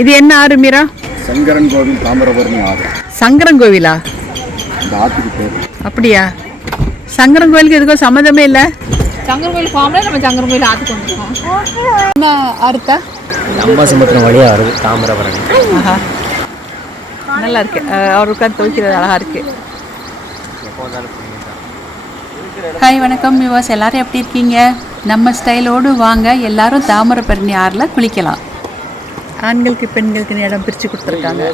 இது என்ன ஆறு மீரா? சங்கரன் கோவில் தாமிரபரணி ஆறு. சங்கரன் கோவிலா? இந்த ஆற்றுக்கு பேர். அப்படியா? சங்கரன் கோவிலுக்கு எதுக்கும் சம்மந்தமே இல்லை? சங்கர் கோயில் ஃபார்ம்ல நம்ம சங்கர் கோயில் ஆத்துக்கு வந்துருக்கோம் என்ன அறுத்தா அம்பாசமுத்திரம் வழியாக வருது தாமிரபரணி. நல்லா இருக்கு. அவர் உட்காந்து துவைக்கிறது அழகா இருக்கு. ஹாய் வணக்கம் விவாஸ் எல்லாரும் எப்படி இருக்கீங்க? நம்ம ஸ்டைலோடு வாங்க. எல்லாரும் தாமிரபரணி ஆறில் குளிக்கலாம். ஆண்களுக்கு பெண்களுக்கு இடம் பிரித்து கொடுத்துருக்காங்க.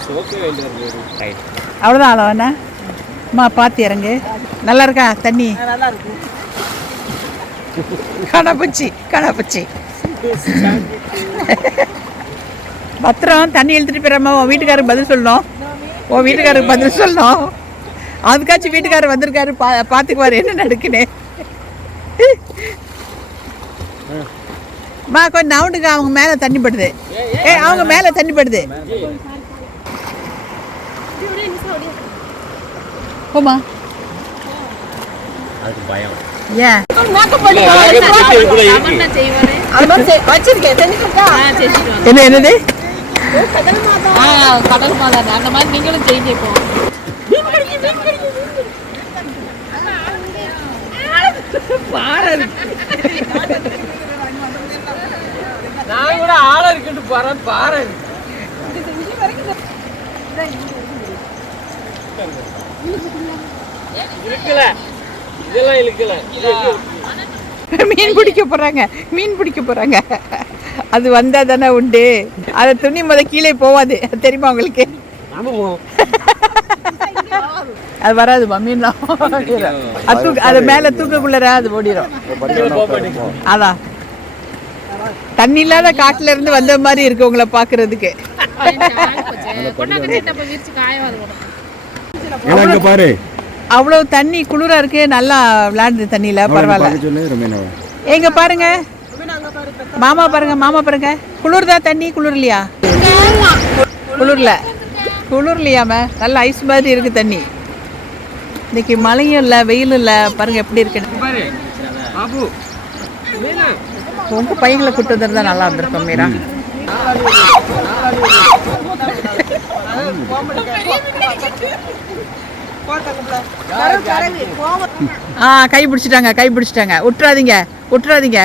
அவ்வளோதான் அளவாண்ணா அம்மா பார்த்து இறங்கு. நல்லா இருக்கா தண்ணி? கணப்பச்சி கணப்பச்சி பத்திரம் தண்ணி இழுத்துட்டு போயிடாம உன் வீட்டுக்காரருக்கு பதில் சொல்லணும். உன் வீட்டுக்காரருக்கு பதில் சொல்லணும். அதுக்காச்சும் வீட்டுக்காரர் வந்திருக்காரு பா பார்த்துக்குவார் என்ன நடக்குன்னு? மா கொஞ்சம் நவுண்டுக்கு அவங்க மேலே தண்ணி படுது. ஏ அவங்க மேலே தண்ணி படுது. போமா அதுக்கு ஏன் வச்சிருக்கேன் என்ன என்னது? கடல் மாதாண்ட அந்த மாதிரி நீங்களும் செய்யுங்க இப்போ நான் கூட ஆள இருக்குன்னு போறேன் பாரு. இழுக்கல. இதெல்லாம் இழுக்கல. மீன் பிடிக்க போறாங்க மீன் பிடிக்க போறாங்க. அது வந்தா தானே உண்டு. அது துணி முத கீழே போவாது. தெரியுமா உங்களுக்கு? அது வராதுமா மீன்லாம் அது தூக்கு அது மேல தூக்கக்குள்ளர அது ஓடிடும் அதான். தண்ணி இல்லாத காட்டுல இருந்து வந்த மாதிரி இருக்கு உங்களை பாக்குறதுக்கு. பாரு. அவ்வளவு தண்ணி குளிரா இருக்கு நல்லா விளையாடுது தண்ணியில பரவாயில்ல. எங்க பாருங்க. மாமா பாருங்க மாமா பாருங்க. குளிர்தா தண்ணி குளிர்லையா? குளிர்ல. குளிர்லையாம நல்ல ஐஸ் மாதிரி இருக்கு தண்ணி. இன்னைக்கு மழையும் இல்லை வெயிலும் இல்லை. பாருங்க எப்படி இருக்கு பாரு உங்க பையங்களை கூட்டு வந்திருந்தா நல்லா இருந்திருக்கும் மீரா. ஆ கை பிடிச்சிட்டாங்க கை பிடிச்சிட்டாங்க. விட்டுறாதீங்க விட்டுறாதீங்க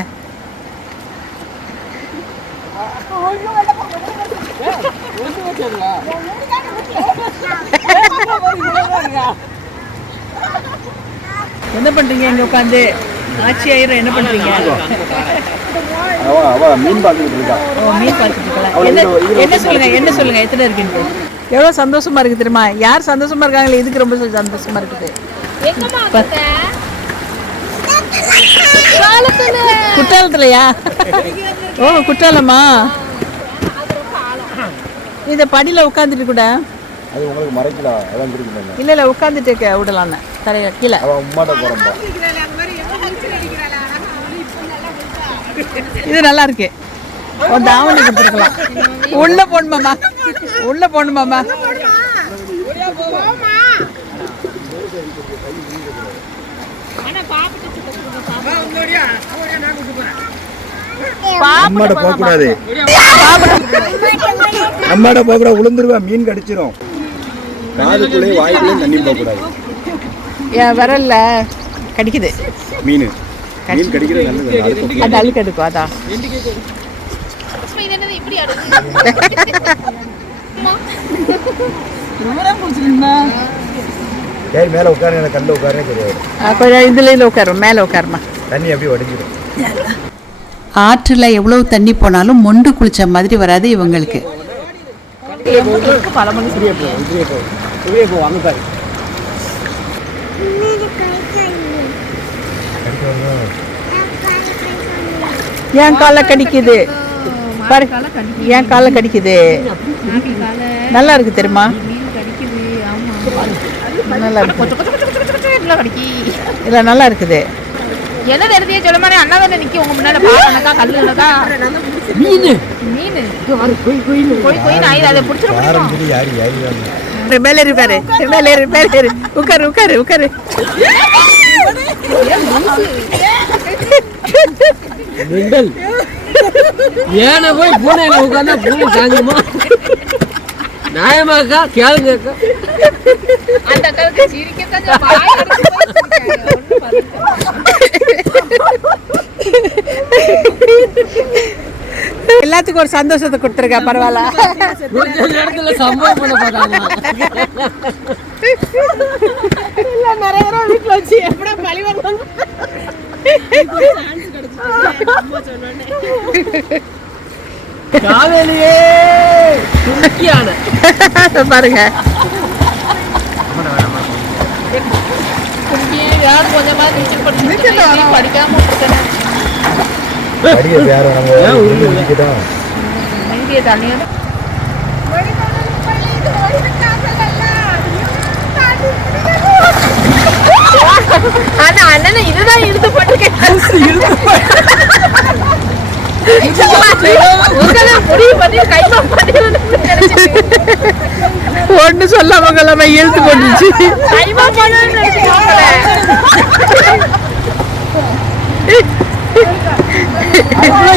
என்ன பண்றீங்க இங்க உட்காந்து? ஆட்சி ஆயிரம் என்ன பண்றீங்க? அவ அவ மீன் பார்த்துக்கிட்டு இருக்கா. ஓ மீன் பார்த்துட்டு இருக்கலாம் என்ன என்ன சொல்லுங்க என்ன சொல்லுங்க? எத்தனை இருக்குன்ட்டு எவ்வளோ சந்தோஷமா இருக்கு தெரியுமா? யார் சந்தோஷமா இருக்காங்களே இதுக்கு ரொம்ப சந்தோஷமா இருக்குது. குற்றாலத்துலயா? ஓ குற்றாலமா? இந்த படியில உட்காந்துட்டு கூட. அது உங்களுக்கு மறைக்கல? அதான் இல்ல இல்ல உட்காந்துட்டு இருக்க விடலான்னு. தலையில கீழே. இது நல்லா இருக்கு. ஒரு தாவணி கொடுத்துருக்கலாம். உள்ள போகணுமாம்மா உள்ள போகணுமாம்மா அம்மாட்ட போக கூடாது அம்மாட்ட போக கூடாது உளுந்துருவா மீன் கடிச்சிரும். காதுக்குள்ளே வாய்க்குள்ளே தண்ணி போக கூடாது என் விரல்ல கடிக்குது. மீன். அது அழுக்கு எடுக்கும் அதான். ஏய் மேலே உட்காரு எனக்கு கல்ல உட்காரே தெரியாது. கொஞ்சம் இதுல உட்காரும் மேலே உட்காருமா. தண்ணி அப்படியே வடிஞ்சிடும் ஆற்றில் எவ்வளவு தண்ணி போனாலும் மொண்டு குளிச்ச மாதிரி வராது இவங்களுக்கு வெளியே போ அங்கே பாரு என் காலை கடிக்குது? பாரு. என் காலை கடிக்குது? நல்லா இருக்கு தெரியுமா? நல்லா இருக்கு. இல்ல நல்லா இருக்குது. என்ன தெரிஞ்சே சொல்ல மாதிரி அண்ணா தானே நிக்கி? உங்க முன்னால மீன். கொய் அதை பிடிச்சிட முடியும்? மேலே ஏறு பாரு மேலே ஏறு மேலே ஏறு உட்காரு உட்காரு உட்காரு. மிண்டல். ஏன போய் பூனையில உட்காந்தா பூனை தாங்குமா நியாயமாக்கா கேளுங்க அக்கா. அந்த அக்காவுக்கு சிரிக்கத்தான் செய்யும். வாய் அடைச்சு போய் சிரிக்காங்க. ஒண்ணும் பதில் எல்லாத்துக்கும் ஒரு சந்தோஷத்தை கொடுத்துருக்கேன் பரவாயில்ல. சம்பவம் பண்ண நிறைய தடவை வீட்டுல வச்சு எப்படா பழி வாங்குவாங்க. காவேரியே! துருக்கியான. பாருங்க. கொஞ்சமா நீச்சல் படிச்சு படிக்காம விட்டுட்டேன். ஆனா அண்ணனை இதுதான் இழுத்து போட்டிருக்கேன். ஒன்று சொல்லாம கொள்ளாம இழுத்து போட்டுச்சு.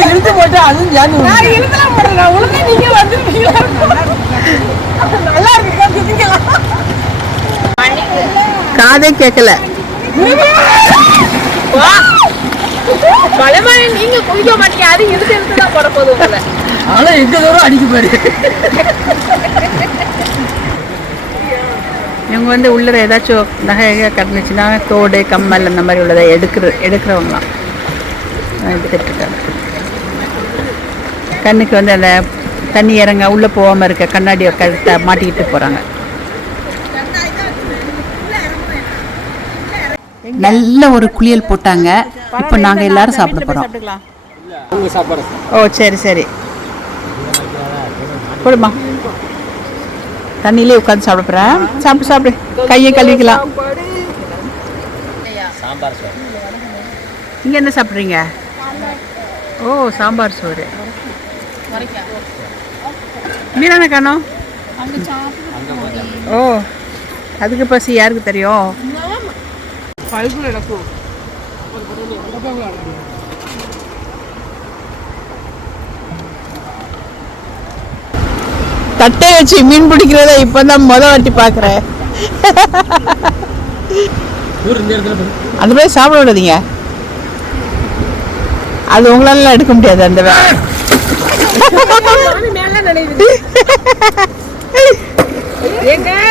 இழுத்து போட்டு அதுவும் இழுத்தலாம் போடுறேன் நீங்க நல்லா இருக்கு. காதே கேட்கல பலமான நீங்க குளிக்க மாட்டீங்க. அது இழுத்து இழுத்து தான் போட போகுது உங்களை. ஆனா எங்க தூரம் அடிக்க பாரு இவங்க வந்து உள்ளர ஏதாச்சும் நகை நகை கட்டுனுச்சுன்னா தோடு கம்மல் அந்த மாதிரி உள்ளதை எடுக்கிற எடுக்கிறவங்களாம். எடுத்துட்டு இருக்காங்க கண்ணுக்கு வந்து அந்த தண்ணி இறங்க உள்ளே போகாமல் இருக்க கண்ணாடியை கழுத்தை மாட்டிக்கிட்டு போகிறாங்க நல்ல ஒரு குளியல் போட்டாங்க. இப்போ நாங்கள் எல்லாரும் சாப்பிட போகிறோம் ஓ சரி சரி. கொடுமா தண்ணியிலே உட்காந்து சாப்பிட போகிறேன் சாப்பிடு சாப்பிடு. கையை கழுவிக்கலாம். சாம்பார் சோறு. இங்கே என்ன சாப்பிட்றீங்க? ஓ சாம்பார் சோறு. மீனான காணோம். ஓ அதுக்கு பசி யாருக்கு தெரியும்? தட்டை வச்சு மீன் பிடிக்கிறத இப்போதான் முத வாட்டி பார்க்குறேன். அந்த மாதிரி சாப்பிட விடாதீங்க. அது உங்களால எடுக்க முடியாது அந்த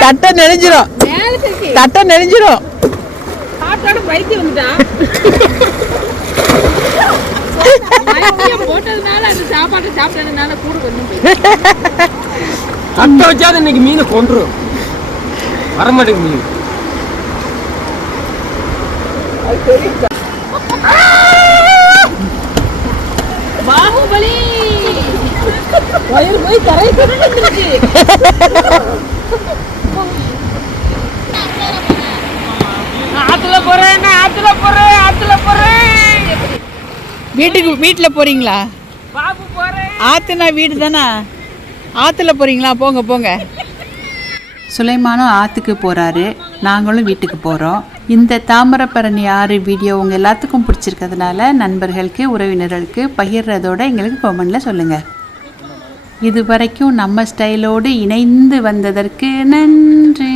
தட்டை நெளிஞ்சிரும் தட்டை நெளிஞ்சிரும் பைத்தியம் வந்துட்டான் போட்டதுனால அந்த சாப்பாட்டை சாப்பிட்டதுனால கூடு தட்டை வச்சாது இன்னைக்கு மீனை கொண்டுரும் வரமாட்டேங்குது மீன். பாகுபலி! போய் தரை வந்துருச்சு ஆத்துல போறேன் ஆத்துல போறேன் ஆத்துல போறேன் வீட்டுக்கு வீட்டில் போறீங்களா? பாபு போறேன். ஆத்துனா வீடு தானே? ஆற்றுல போகிறீங்களா போங்க போங்க. சுலைமானும் ஆற்றுக்கு போகிறாரு நாங்களும் வீட்டுக்கு போகிறோம் இந்த தாமிரபரணி ஆறு வீடியோ உங்கள் எல்லாத்துக்கும் பிடிச்சிருக்கிறதுனால நண்பர்களுக்கு உறவினர்களுக்கு பகிர்றதோட எங்களுக்கு கமெண்டில் சொல்லுங்கள் இது வரைக்கும் நம்ம ஸ்டைலோடு இணைந்து வந்ததற்கு நன்றி.